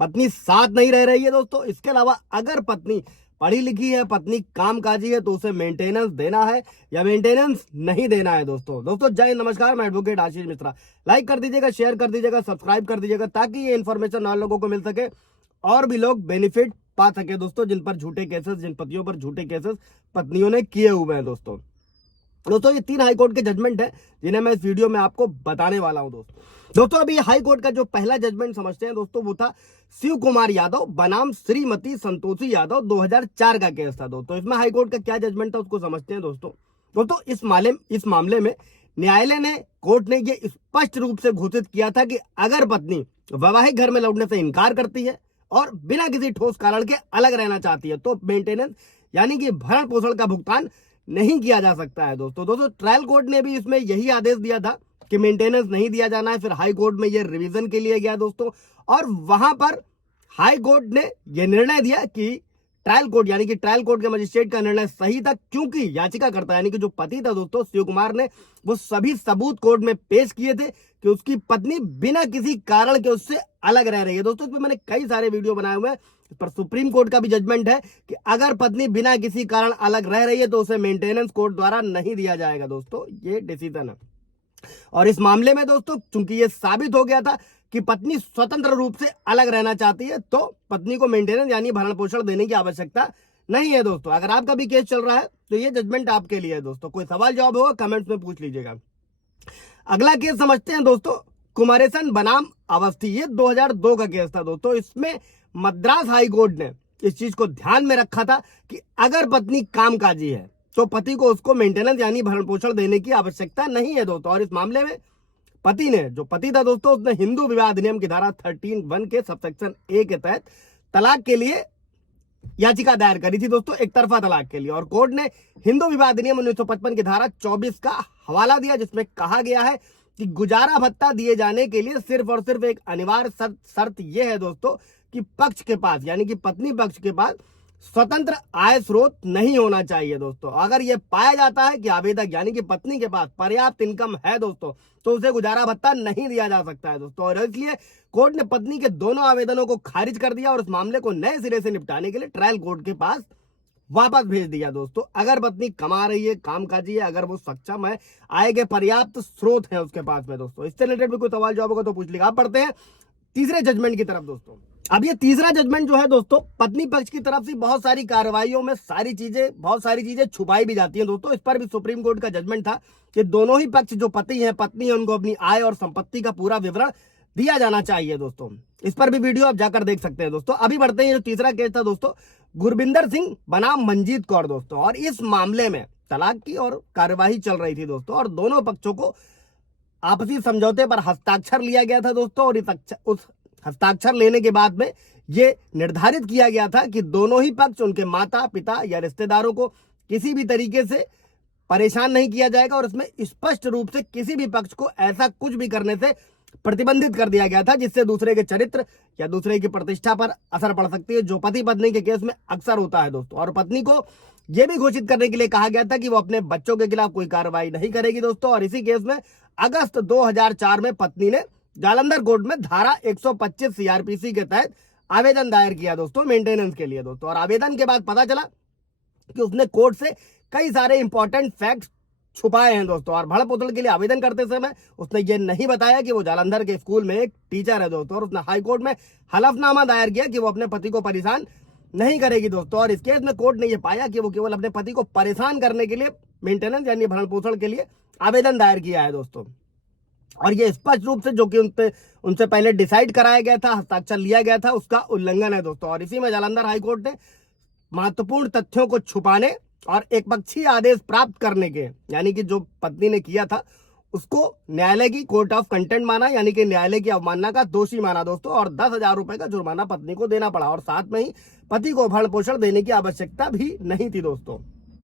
पत्नी साथ नहीं रह रही है दोस्तों। इसके अलावा अगर पत्नी पढ़ी लिखी है, पत्नी कामकाजी है, तो उसे मेंटेनेंस देना है या मेंटेनेंस नहीं देना है दोस्तों। जय हिंद, नमस्कार, मैं एडवोकेट आशीष मिश्रा। लाइक कर दीजिएगा, शेयर कर दीजिएगा, सब्सक्राइब कर दीजिएगा, ताकि ये इन्फॉर्मेशन और लोगों को मिल सके और भी लोग बेनिफिट पा सके दोस्तों, जिन पर झूठे केसेस, जिन पतियों पर झूठे केसेस पत्नियों ने किए हुए हैं दोस्तों। ये 3 हाईकोर्ट के जजमेंट है जिन्हें मैं इस वीडियो में आपको बताने वाला हूं दोस्तों। अभी हाई कोर्ट का जो पहला जजमेंट समझते हैं दोस्तों, वो था शिव कुमार यादव बनाम श्रीमती संतोषी यादव, 2004 का केस था दोस्तों। इसमें हाई कोर्ट का क्या जजमेंट था उसको समझते हैं दोस्तों। इस मामले में न्यायालय ने, कोर्ट ने ये स्पष्ट रूप से घोषित किया था कि अगर पत्नी वैवाहिक घर में लौटने से इनकार करती है और बिना किसी ठोस कारण के अलग रहना चाहती है, तो मेंटेनेंस यानी कि भरण पोषण का भुगतान नहीं किया जा सकता है दोस्तों। ट्रायल कोर्ट ने भी इसमें यही आदेश दिया था कि मेंटेनेंस नहीं दिया जाना है। फिर हाई कोर्ट में ये रिवीजन के लिए गया दोस्तों, और वहां पर हाई कोर्ट ने ये निर्णय दिया कि ट्रायल कोर्ट के मजिस्ट्रेट का निर्णय सही था, क्योंकि याचिकाकर्ता यानी कि जो पति था दोस्तों शिव कुमार ने, वो सभी सबूत कोर्ट में पेश किए थे कि उसकी पत्नी बिना किसी कारण के उससे अलग रह रही है दोस्तों। इसमें मैंने कई सारे वीडियो बनाए हुए हैं। इस पर सुप्रीम कोर्ट का भी जजमेंट है कि अगर पत्नी बिना किसी कारण अलग रह रही है तो उसे मेंटेनेंस कोर्ट द्वारा नहीं दिया जाएगा दोस्तों, ये डिसीजन है। और इस मामले में दोस्तों, चूंकि ये साबित हो गया था कि पत्नी स्वतंत्र रूप से अलग रहना चाहती है, तो पत्नी को मेंटेनेंस यानी भरण पोषण देने की आवश्यकता नहीं है दोस्तों। अगर आपका भी केस चल रहा है तो ये जजमेंट आपके लिए है दोस्तों। कोई सवाल जवाब होगा कमेंट्स में पूछ लीजिएगा। अगला केस समझते हैं दोस्तों, कुमारेसन बनाम अवस्थी। ये 2002 का केस था दोस्तों। इसमें मद्रास हाई कोर्ट ने इस चीज को ध्यान में रखा था कि अगर पत्नी कामकाजी है तो पति को उसको मेंटेनेंस यानी भरण पोषण देने की आवश्यकता नहीं है दोस्तों। और इस मामले में पति था दोस्तों, उसने हिंदू विवाह अधिनियम की धारा 13(1) के सबसेक्शन ए के तहत तलाक के लिए याचिका दायर करी थी दोस्तों, एक तरफा तलाक के लिए। और कोर्ट ने हिंदू विवाह अधिनियम 1955 की धारा 24 का हवाला दिया, जिसमें कहा गया है कि गुजारा भत्ता दिए जाने के लिए सिर्फ और सिर्फ एक अनिवार्य शर्त यह है दोस्तों कि पक्ष के पास यानी कि पत्नी पक्ष के पास स्वतंत्र आय स्रोत नहीं होना चाहिए दोस्तों। अगर यह पाया जाता है कि आवेदक यानी कि पत्नी के पास पर्याप्त इनकम है दोस्तों, तो उसे गुजारा भत्ता नहीं दिया जा सकता है दोस्तों। और इसलिए कोर्ट ने पत्नी के दोनों आवेदनों को खारिज कर दिया और उस मामले को नए सिरे से निपटाने के लिए ट्रायल कोर्ट के पास वापस भेज दिया दोस्तों। अगर पत्नी कमा रही है, कामकाजी है, अगर वो सक्षम है, आय के पर्याप्त स्रोत है उसके पास में दोस्तों। इससे रिलेटेड भी कोई सवाल जवाब होगा तो पूछ लीजिएगा। आप पढ़ते हैं तीसरे जजमेंट की तरफ दोस्तों। अब ये तीसरा जजमेंट जो है दोस्तों, पत्नी पक्ष की तरफ से बहुत सारी कार्रवाइयों में बहुत सारी चीजें छुपाई भी जाती हैं दोस्तों। इस पर भी सुप्रीम कोर्ट का जजमेंट था कि दोनों ही पक्ष, जो पति है पत्नी है, उनको अपनी आय और संपत्ति का पूरा विवरण दिया जाना चाहिए दोस्तों। इस पर भी वीडियो आप जाकर देख सकते हैं दोस्तों। अभी बढ़ते हैं, जो तीसरा केस था दोस्तों, गुरबिंदर सिंह बनाम मंजीत कौर दोस्तों। और इस मामले में तलाक की और कार्यवाही चल रही थी दोस्तों, और दोनों पक्षों को आपसी समझौते पर हस्ताक्षर लिया गया था दोस्तों। और उस हस्ताक्षर लेने के बाद में ये निर्धारित किया गया था कि दोनों ही पक्ष, उनके माता पिता या रिश्तेदारों को किसी भी तरीके से परेशान नहीं किया जाएगा। और इसमें स्पष्ट रूप से किसी भी पक्ष को ऐसा कुछ भी करने से प्रतिबंधित कर दिया गया था जिससे दूसरे के चरित्र या दूसरे की प्रतिष्ठा पर असर पड़ सकती है, जो पति पत्नी के केस में अक्सर होता है दोस्तों। और पत्नी को यह भी घोषित करने के लिए कहा गया था कि वो अपने बच्चों के खिलाफ कोई कार्रवाई नहीं करेगी दोस्तों। और इसी केस में अगस्त 2004 में पत्नी ने जालंधर कोर्ट में धारा 125 सीआरपीसी के तहत आवेदन दायर किया दोस्तों, मेंटेनेंस के लिए दोस्तों। और आवेदन के बाद पता चला कि उसने कोर्ट से कई सारे इंपॉर्टेंट फैक्ट्स छुपाए हैं दोस्तों। और भरण पोषण के लिए आवेदन करते समय उसने ये नहीं बताया कि वो जालंधर के स्कूल में एक टीचर है दोस्तों। और उसने हाईकोर्ट में हलफनामा दायर किया कि वो अपने पति को परेशान नहीं करेगी दोस्तों। और इस केस में कोर्ट ने यह पाया कि वो केवल अपने पति को परेशान करने के लिए मेंटेनेंस यानी भरण पोषण के लिए आवेदन दायर किया है दोस्तों। और ये स्पष्ट रूप से, जो कि उनसे पहले डिसाइड कराया गया था, हस्ताक्षर लिया गया था, उसका उल्लंघन है दोस्तों। और इसी में जालंधर हाईकोर्ट ने महत्वपूर्ण तथ्यों को छुपाने और एक पक्षीय आदेश प्राप्त करने के, यानी कि जो पत्नी ने किया था उसको न्यायालय की कोर्ट ऑफ कंटेंट माना, यानी कि न्यायालय की अवमानना का दोषी माना दोस्तों। और 10,000 रुपए का जुर्माना पत्नी को देना पड़ा, और साथ में ही पति को भरण पोषण देने की आवश्यकता भी नहीं थी दोस्तों।